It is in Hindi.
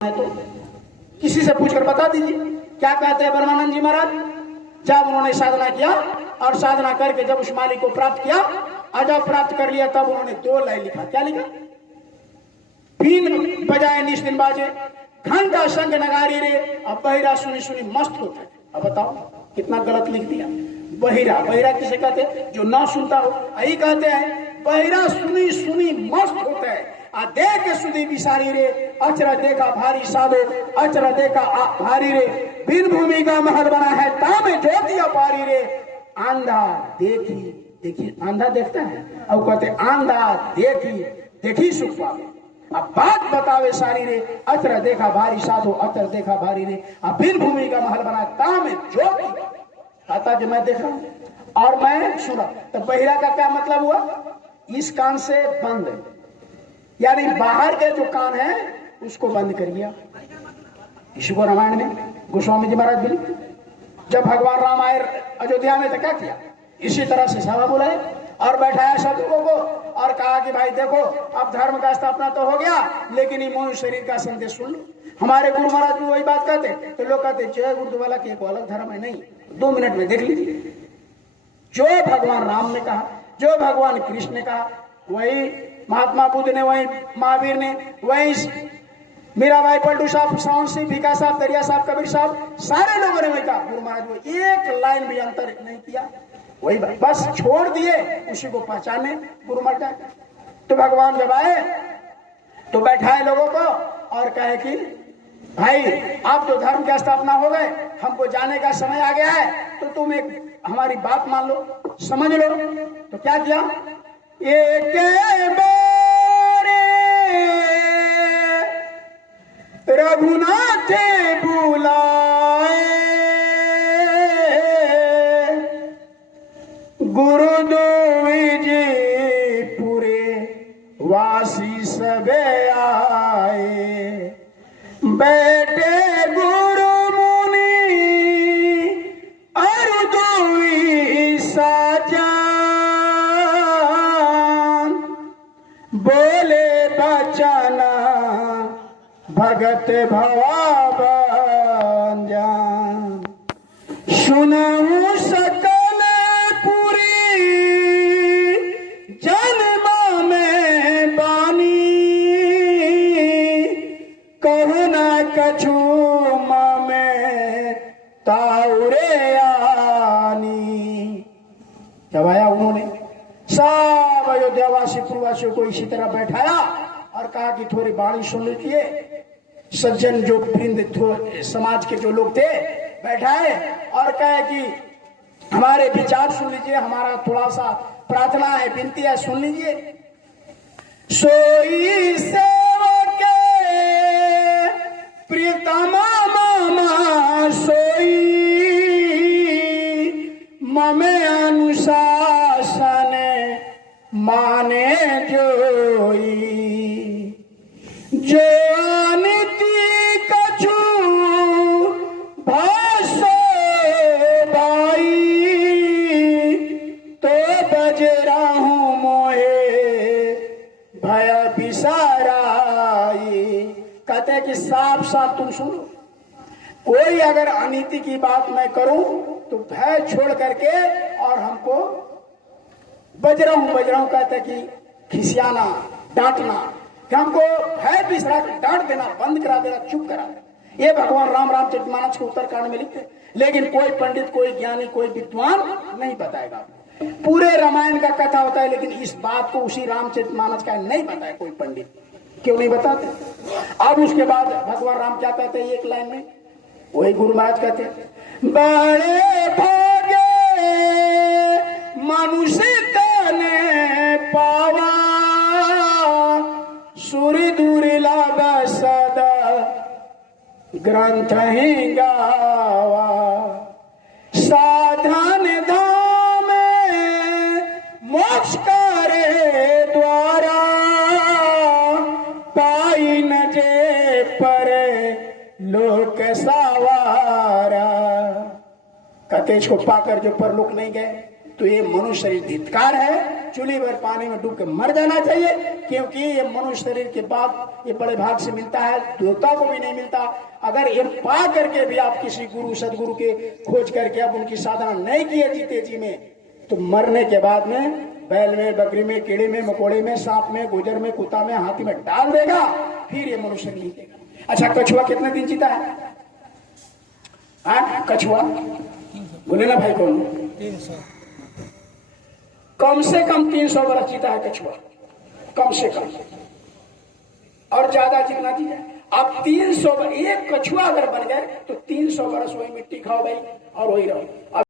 है तो किसी से पूछकर बता दीजिए क्या कहते हैं ब्रह्मानंद जी महाराज। जब उन्होंने साधना किया और साधना करके जब उस मालिक को प्राप्त किया और जब प्राप्त कर लिया तब उन्होंने 2 लाइन लिखा। क्या लिखा? बीन बजाए निश दिन बाजे, घंटा शंख नगारी रे, अब बहिरा सुनी सुनी मस्त होता है। अब बताओ कितना गलत लिख दिया। बहिरा, बहिरा किसे कहते हैं? जो ना सुनता हो। यही कहते हैं बहिरा सुनी सुनी मस्त होता है। आ देख सुधी विसारी रे, अचरा देखा भारी साधो, अचरा देखा भारी रे, बिन भूमि का महल बना है तामे ज्योतिया पारी रे। आंधा देखी देखी, आंधा देखता है और कहते आंधा देखी देखी सुख पावे। अब बात बतावे सारी रे, अचरा देखा भारी साधो, अचरा देखा भारी रे, अब बिन भूमि का महल बना तामे ज्योति। कहता जो मैं देखा और मैं सुना। तो बहिरा का क्या मतलब हुआ? इस कान से बंद, यानी बाहर के जो कान है उसको बंद करिए। इसी को रामायण में गोस्वामी जी महाराज बोले जब भगवान राम आए अयोध्या में तो क्या किया? इसी तरह से सभा बुलाए और बैठाया सब लोगों को और कहा कि भाई देखो अब धर्म का स्थापना तो हो गया, लेकिन ये मनुष्य शरीर का संदेश सुन लो। हमारे गुरु महाराज भी वही बात कहते तो लोग कहते जय गुरुद्वाला की एक अलग धर्म है। नहीं, 2 मिनट में देख लीजिए। जो भगवान राम ने कहा, जो भगवान कृष्ण ने कहा, वही महात्मा बुद्ध ने, वही महावीर ने, वही मीराबाई, पलटू साहब, श्रावण सिंह, भीखा साहब, दरिया साहब, कबीर साहब, सारे लोगों ने वही कहा। गुरु महाराज वो एक लाइन भी अंतर नहीं किया, वही बस छोड़ दिए उसी को पहचाने गुरु महाराज। तो भगवान जब आए तो बैठाए लोगों को और कहे कि भाई आप तो धर्म की स्थापना हो गए, हमको जाने का समय आ गया है, तो तुम एक हमारी बात मान लो, समझ लो। तो क्या किया? एक बारे रघुनाथ बुलाए, गुरुद्विजपुरे वासी सबे आए, बैठे गुरु मुनि और दुई साजान, बोले बचना भगत भवान जान, सुनऊ सकल पुरी जन्म में बानी, कहु न कछु में ताउरे आनी। जब आया उन्होंने सब अयोध्यावासी पूर्ववासियों को इसी तरह बैठाया और कहा कि थोड़ी बाणी सुन लीजिए। सज्जन जो वृंद समाज के जो लोग थे बैठाए और कहे कि हमारे विचार सुन लीजिए, हमारा थोड़ा सा प्रार्थना है, विनती है, सुन लीजिए। सोई सेवक प्रियतमा मामा सोई, ममे अनुशासन माने जोई, जो अनिति कछु भाषो भाई, तो बजराहू मोहे भय बिसाराई। कहते हैं कि साफ साफ तुम सुनो, कोई अगर अनिति की बात मैं करूं तो भय छोड़ करके और हमको बजराहू कहते हैं कि खिसियाना, डांटना, कि हमको भय बिसरा डांट देना, बंद करा देना, चुप करा देना। ये भगवान रामचरितमानस के उत्तरकांड में लिखते, लेकिन कोई पंडित, कोई ज्ञानी, कोई विद्वान नहीं बताएगा। पूरे रामायण का कथा होता है, लेकिन इस बात को उसी रामचरितमानस का नहीं बताया कोई पंडित। क्यों नहीं बताते? अब उसके बाद भगवान राम क्या कहते हैं एक लाइन में, वही गुरु महाराज कहते हैं, बड़े भागे मनुष्य तने पावा, सूर्य दुर्ला बसदा ग्रंथ ही गावा, साधन धाम मोक्ष करे द्वारा, पाई न जे परे लोक सवारा। कहते इसको पाकर जो परलोक नहीं गए तो ये मनुष्य शरीर धिक्कार है, चूल्हे भर पानी में डूब के मर जाना चाहिए, क्योंकि ये मनुष्य शरीर के बाद ये बड़े भाग से मिलता है, देवता को भी नहीं मिलता। अगर ये पा करके भी आप किसी गुरु सदगुरु के खोज करके आप उनकी साधना नहीं किए जीते जी में, तो मरने के बाद में बैल में, बकरी में, कीड़े में, मकोड़े में, सांप में, गुजर में, कुत्ता में, हाथी में डाल देगा, फिर ये मनुष्य नहीं देगा। अच्छा, कछुआ कितने दिन जीता है? कछुआ बोले ना भाई, कौन? 300। कम से कम 300 बरस जीता है कछुआ, कम से कम, और ज्यादा जितना जी जाए। अब 300 एक कछुआ अगर बन गए तो 300 बरस वही मिट्टी खाओ भाई और वही रहो।